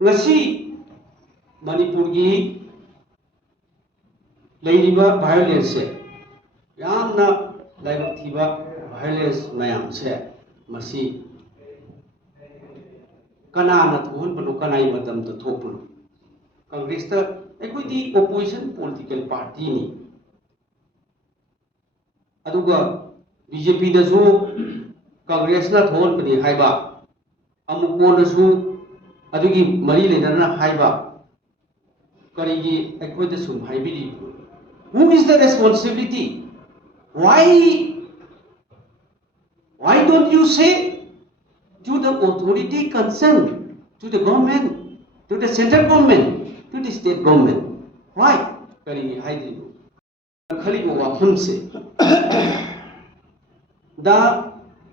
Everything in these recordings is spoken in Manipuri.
ngasi Manipur gi leiriba violence yamna laibak thiba violence mayam se masi kanana thon panu kanai matam to thopun Congress ta ekoi di opposition political party ni aduga BJP da su Congress na thon pani haiba amuko na su adugi mari lenana haiba karigi ekoi da sum haibiri who is the responsibility why don't you say to the authority concerned, to the government, to the central government, to the state government? Why? The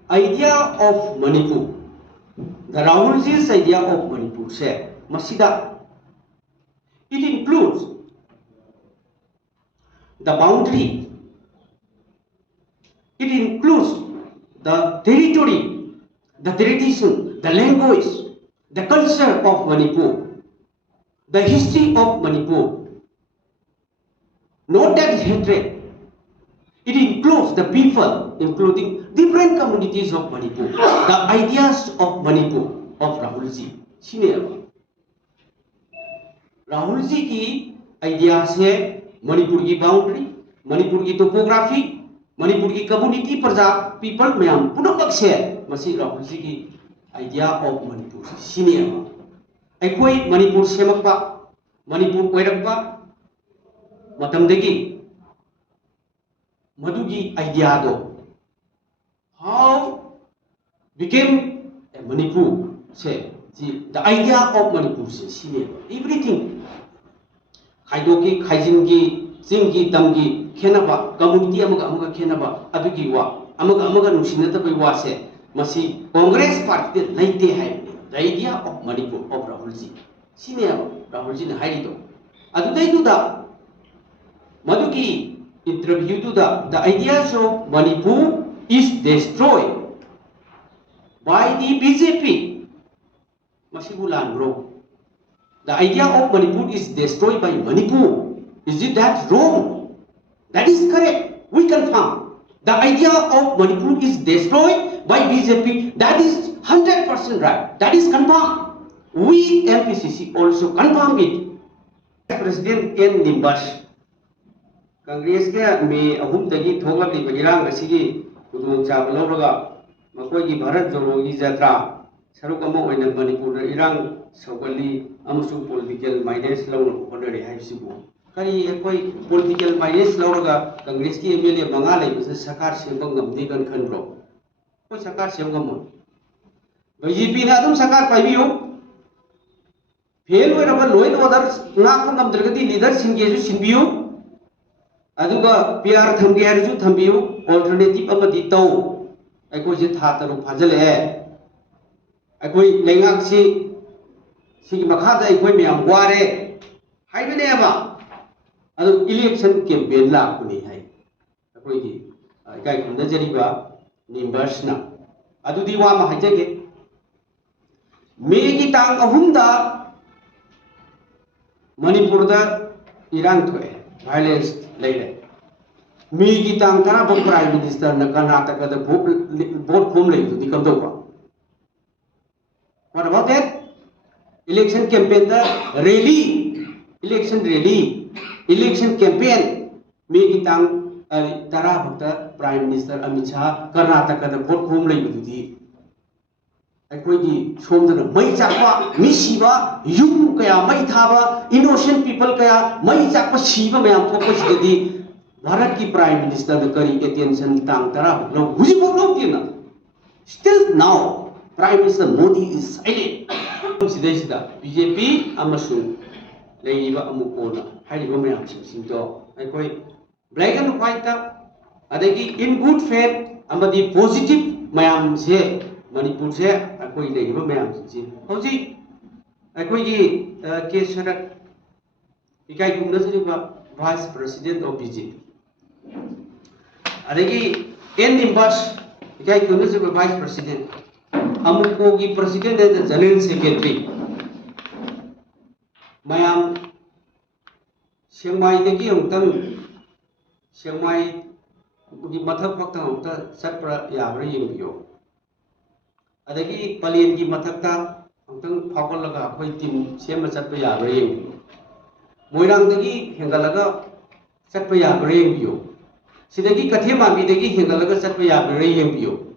idea of Manipur, the Rahulji's idea of Manipur said, Masida, it includes the boundary, it includes the territory, the tradition, the language, the culture of Manipur, the history of Manipur. Not that hatred. It includes the people, including different communities of Manipur, the ideas of Manipur, of Rahulji. Rahulji ki ideas hai Manipur ki boundary, Manipur ki topography, Manipur ki community, Praja, people, mayam, punamak share. Masi Rahulji ki idea of Manipur. Senior. Ekoi Manipur semakpa, Manipur koirakpa, matamdegi. Madugi idea do. How became a Manipur? Say the idea of Manipur. Senior. Everything. Kaidoki, Kaijingi, Zingi, Damgi, Kenaba, community amaga Kenaba, adugi wa, amaga nusinatabi wa se. Masi Congress party laite hai the idea of Manipur of Rahulji. Senior Rahulji na hairido. Adudai to the Maduki interview to the ideas of Manipur is destroyed by the BJP. Masibulan bro. The idea of Manipur is destroyed by Manipur. Is it that wrong? That is correct. We confirm. The idea of Manipur is destroyed by BJP. That is 100% right. That is confirmed. We MPCC also confirm it. President N. Nimbas Congress ke me ahum tagi thoga ti bagirang asigi kudung chabalauraga makoi gi Bharat Jodo gi jatra saruk ama oina Manipur irang sokali amusu political minus law honore haisibu kari ekoi political minus lauraga Congress ki MLA mangalai bus sakar sembang ngamdi kan khanbro koi sakar sembang BJP na adum sakar paibiyo fail hoiraba loin order ngakam ngamdragati leader singeju sinbiyo aduga PR thamkhare ju thambiyo alternative amadi tau ekoi je tha taru phajale ekoi leingak si sigi makhada ekoi meyam ware haibene aba adu election campaign la kuni hai ekoi gi kai khunda jariba members na adu di wa ma hajage me gi tang ahumda Manipur da Iran thoe violence laire me gi tang tara bo prime minister na Karnataka da vote form lai di kam do ba what about that election campaign da rally election campaign me gi tang tara bhakta prime minister Amit Shah Karnataka da vote form lai di ekoi gi somdana mai chakwa mi siba yum kaya mai thaba innocent people kaya mai chakwa siba mayam thokpa sidadi Bharat ki prime minister da kari attention tang tara lo huji bo lo tina still now prime minister Modi is silent sida BJP amasu leiba amukona haiba mayam singdo ekoi black and white ta adagi in good faith amadi positive mayam se Manipur se akoi leiba mayam si hoji akoi gi ke sarak ikai kumna sariba vice president of BJP adagi N. Nimbas ikai kumna sariba vice president amuko gi president and general secretary mayam Chiangmai dagi amtang Chiangmai gi mathak paktang amta satpra yabra yengbiyo adagi Palen gi mathakta amtang phawalaga khoi tim sema satpa yabra yengbiyo Moirang dagi hengalaga satpa yabra yengbiyo sidagi Kathema mi dagi hengalaga satpa yabra yengbiyo.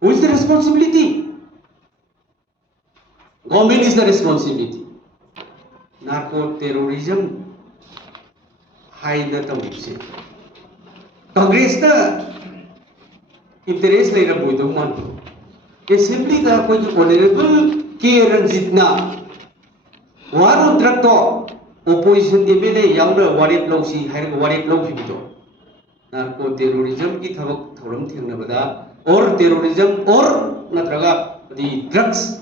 Who is the responsibility? Government is the responsibility. Narco terrorism high na tamuse. Congress na interest later boy do man. Assembly da koi honorable K. Ranjit na waru drug to opposition MLA yauna warip lawsi hair warip lawsi bito. Narco terrorism ki thabak thoram thengna bada or terrorism or natraga the drugs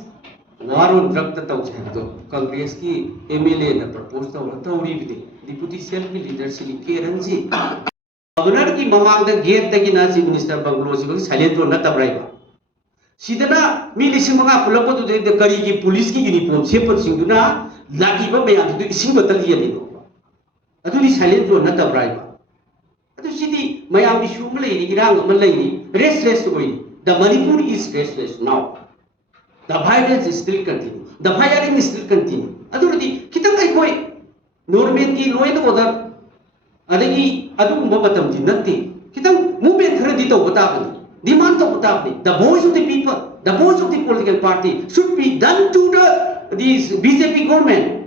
war on drug ta tau chhado Congress ki MLA na propose ta uri bide deputy self leadership K. Ranjit governor ki mamang da gate ta ki na chief minister banglo si ko silent ro na tabrai ba sidana mi lising mga pulak ko de kari ki police ki uniform sepat singduna lagi ba mayam du ising batal yali no adu ni silent ro na tabrai ba adu sidi mayam bi shum lei ni irang ma lei ni restless oi the Manipur is restless now. The violence is still continue. The firing is still continue. Aduradi kita kai koi normal ki law and order adagi adu mabatam di natti kita movement khara di to bata demand to bata the voice of the people, the voice of the political party should be done to the these BJP government.